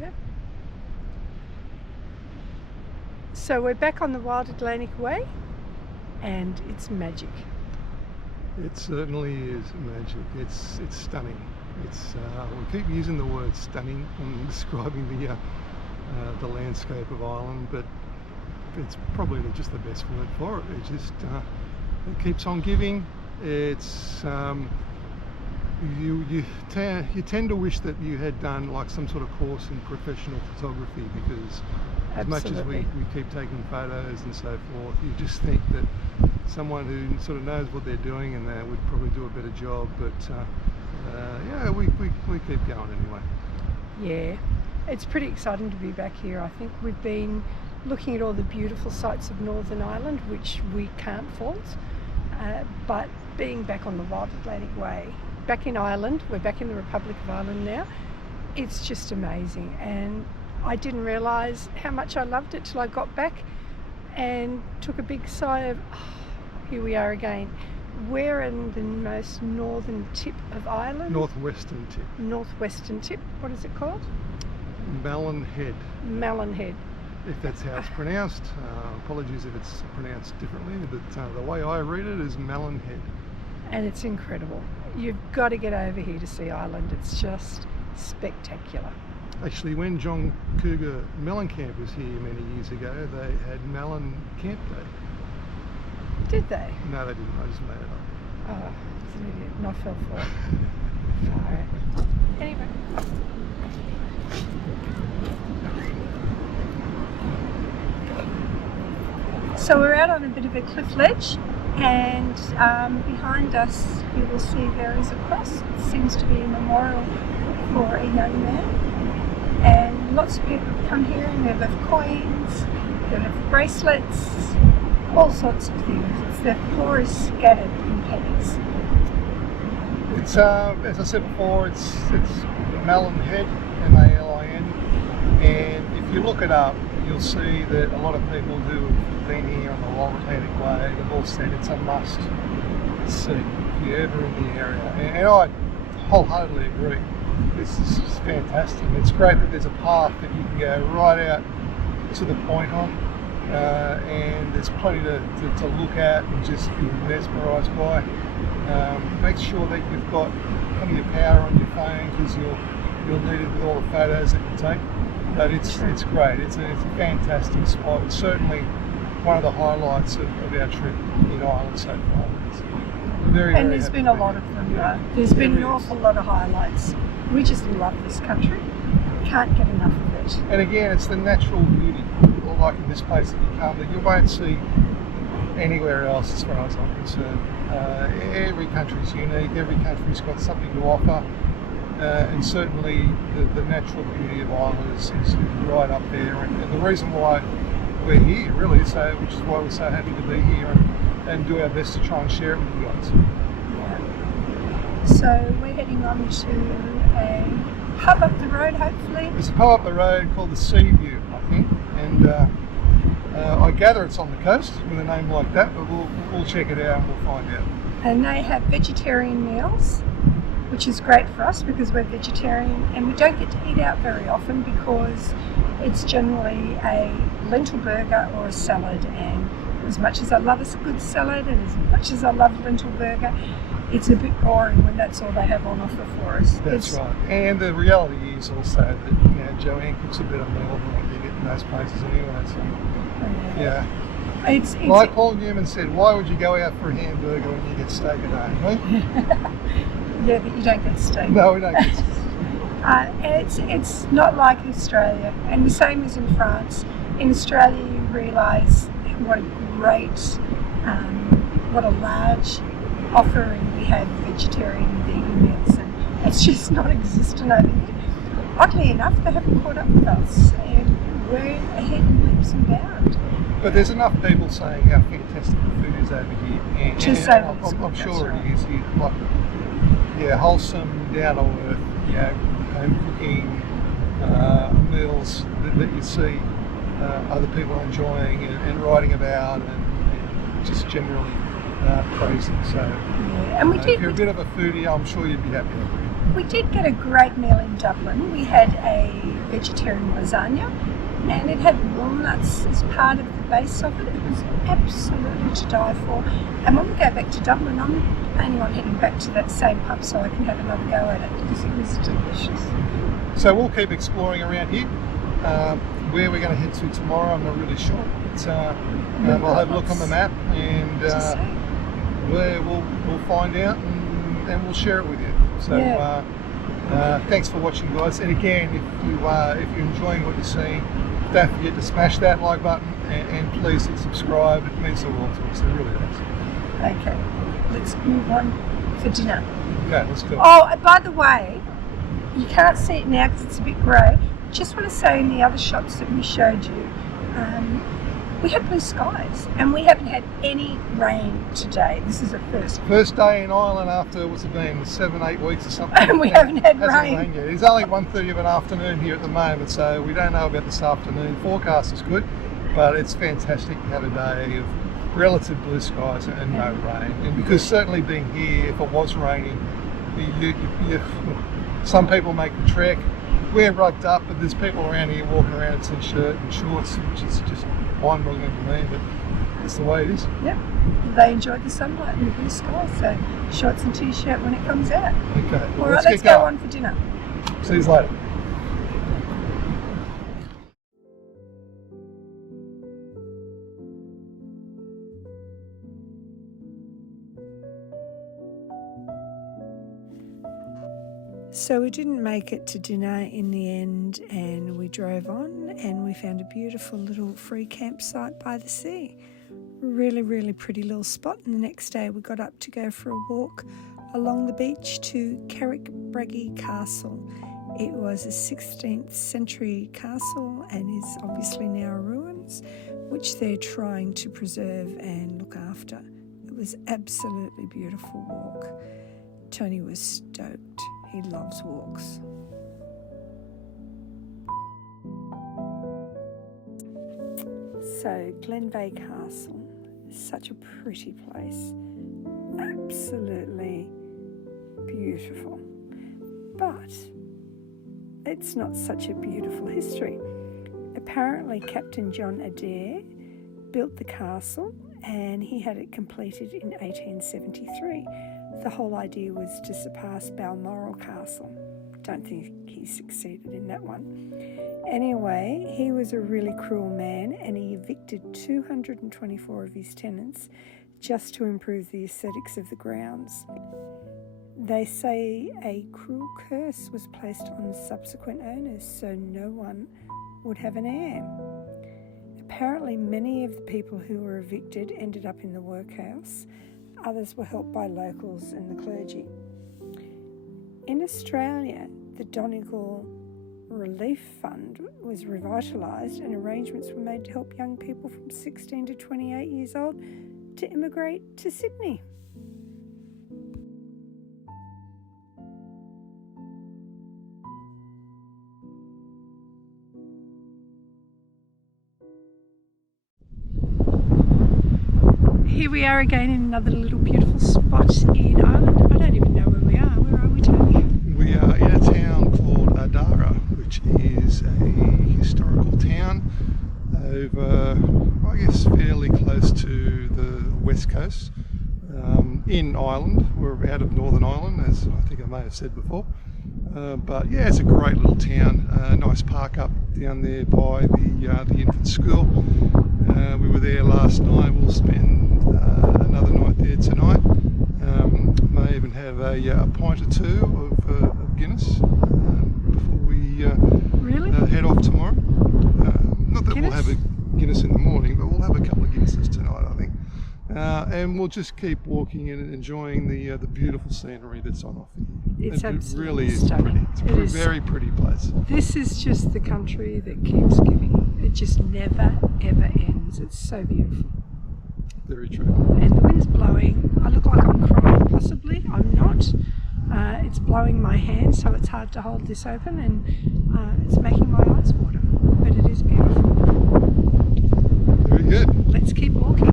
Yep. So we're back on the Wild Atlantic Way, and it's magic. It certainly is magic. It's stunning. It's we keep using the word stunning when describing the landscape of Ireland, but it's probably just the best word for it. It just it keeps on giving. It's you tend to wish that you had done like some sort of course in professional photography, because as much as we keep taking photos and so forth, you just think that someone who sort of knows what they're doing and they would probably do a better job, but yeah, we keep going anyway. Yeah, it's pretty exciting to be back here. I think we've been looking at all the beautiful sights of Northern Ireland, which we can't fault, but being back on the Wild Atlantic Way, back in Ireland, we're back in the Republic of Ireland now, it's just amazing. And I didn't realise how much I loved it till I got back and took a big sigh of, oh, here we are again. We're in the most northern tip of Ireland. Northwestern tip. Northwestern tip. What is it called? Malin Head. Malin Head. If that's how it's pronounced. Apologies if it's pronounced differently, but the way I read it is Malin Head. And it's incredible. You've got to get over here to see Ireland. It's just spectacular. Actually, when John Cougar Mellencamp was here many years ago, they had Mellencamp Day. Did they? No, they didn't. I just made it up. Oh, it's an idiot. And I fell for it. Alright. Anyway. So we're out on a bit of a cliff ledge, and behind us you will see there is a cross. It seems to be a memorial for a young man. And lots of people have come here and they've left coins, they've left bracelets, all sorts of things. The floor is scattered in pennies. It's as I said before, it's Malin Head, M-A-L-I-N, and if you look it up, you'll see that a lot of people who have been here on the Wild Atlantic Way have all said it's a must see if you're ever in the area, and I wholeheartedly agree. This is fantastic. It's great that there's a path that you can go right out to the point on, and there's plenty to look at and just be mesmerised by. Make sure that you've got plenty of power on your phone, because you'll need it with all the photos that you take. But it's great. It's a fantastic spot. It's certainly one of the highlights of our trip in Ireland so far. It's very, and there's been a lot of them. There's been an awful lot of highlights. We just love this country. Can't get enough of it. And again, it's the natural beauty, like in this place that you come, that you won't see anywhere else as far as I'm concerned. Every country's unique, every country's got something to offer, and certainly the natural beauty of Ireland is right up there. And the reason why we're here, really, which is why we're so happy to be here and do our best to try and share it with you guys. Yeah. So we're heading on to a pub up the road, hopefully. There's a pub up the road called the Sea View, I think, and I gather it's on the coast with a name like that, but we'll check it out and we'll find out. And they have vegetarian meals, which is great for us because we're vegetarian, and we don't get to eat out very often because it's generally a lentil burger or a salad. And as much as I love a good salad and as much as I love lentil burger, it's a bit boring when that's all they have on offer for us. That's right. And the reality is also that Joanne cooks a better meal than what you get in those places anyway. So, yeah. It's like Paul Newman said, why would you go out for a hamburger when you get steak at home, right? Yeah, but you don't get steak. No, we don't get steak. It's not like Australia, and the same as in France. In Australia, you realise what a great, what a large offering we have of vegetarian and vegan meals, and it's just not existent over here. Oddly enough, they haven't caught up with us, and we're ahead in leaps and bounds. But there's enough people saying how fantastic the food is over here, and I'm sure it is. Wholesome, down to earth, home cooking meals that you see other people enjoying and writing about, and just generally praising. So, and if you're a bit of a foodie, I'm sure you'd be happy over here. We did get a great meal in Dublin. We had a vegetarian lasagna and it had walnuts as part of the base of it. It was absolutely to die for. And when we go back to Dublin, I'm planning on heading back to that same pub so I can have another go at it because it was delicious. So we'll keep exploring around here. Where we're going to head to tomorrow, I'm not really sure. We'll have a look on the map and we'll find out and we'll share it with you. So thanks for watching, guys. And again, if you're enjoying what you're seeing, don't forget to smash that like button and please hit subscribe. It means the world to us. It really does. Okay, let's move on for dinner. Okay, let's go. Oh, by the way, you can't see it now because it's a bit grey. Just want to say in the other shots that we showed you, we had blue skies and we haven't had any rain today. This is a first. First day in Ireland after, what's it been, 7-8 weeks or something? And we haven't had rain. Yet. It's only 1:30 of an afternoon here at the moment, so we don't know about this afternoon. Forecast is good, but it's fantastic to have a day of relative blue skies and no rain. And because certainly being here, if it was raining, some people make the trek. We're rugged up, but there's people around here walking around in t-shirt and shorts, which is just mind-boggling to me, but that's the way it is. Yep, they enjoy the sunlight and the blue sky, so shorts and t-shirt when it comes out. Okay, well, all right, let's go on for dinner. See you later. So we didn't make it to dinner in the end and we drove on and we found a beautiful little free campsite by the sea. Really, really pretty little spot. And the next day we got up to go for a walk along the beach to Carrickbraggy Castle. It was a 16th century castle and is obviously now ruins, which they're trying to preserve and look after. It was absolutely beautiful walk. Tony was stoked. He loves walks. So Glenveigh Castle is such a pretty place. Absolutely beautiful. But it's not such a beautiful history. Apparently Captain John Adara built the castle and he had it completed in 1873. The whole idea was to surpass Balmoral Castle. Don't think he succeeded in that one. Anyway, he was a really cruel man and he evicted 224 of his tenants just to improve the aesthetics of the grounds. They say a cruel curse was placed on subsequent owners so no one would have an heir. Apparently, many of the people who were evicted ended up in the workhouse. Others were helped by locals and the clergy. In Australia, the Donegal Relief Fund was revitalised and arrangements were made to help young people from 16 to 28 years old to immigrate to Sydney. Here we are again in another little beautiful spot in Ireland. I don't even know where we are. Where are we, Tony? We are in a town called Adara, which is a historical town over, I guess, fairly close to the west coast in Ireland. We're out of Northern Ireland, as I think I may have said before. But yeah, it's a great little town. Nice park up down there by the infant school. We were there last night. We'll spend another night there tonight. May even have a pint or two of Guinness before we head off tomorrow. Not that Guinness? We'll have a Guinness in the morning, but we'll have a couple of Guinnesses tonight, I think. And we'll just keep walking and enjoying the beautiful scenery that's on offer here. It's absolutely really is stunning. pretty. It's a very pretty place. This is just the country that keeps giving. It just never ever ends. It's so beautiful. Very true. And the wind's blowing. I look like I'm crying, possibly. I'm not. It's blowing my hand, so it's hard to hold this open, and it's making my eyes water. But it is beautiful. Very good. Let's keep walking.